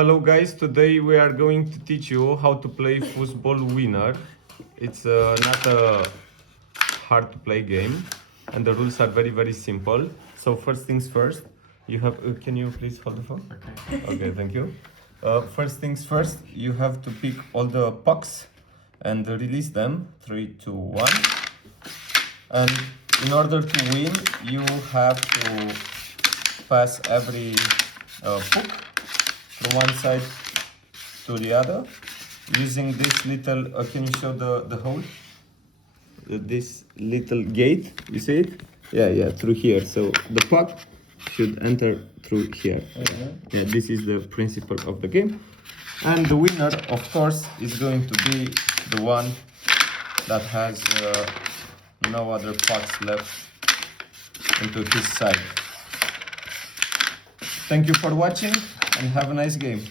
Hello guys, today we are going to teach you how to play foosball winner. It's not a hard to play game and the rules are very simple. So first things first, you have, can you please hold the phone? Okay, thank you. First things first, you have to pick all the pucks and release them, 3, 2, 1. And in order to win, you have to pass every puck from one side to the other using this little, can you show the hole? This little gate, you see it? Yeah, through here. So the puck should enter through here. Yeah, this is the principle of the game. And the winner, of course, is going to be the one that has no other pucks left into his side. Thank you for watching and have a nice game.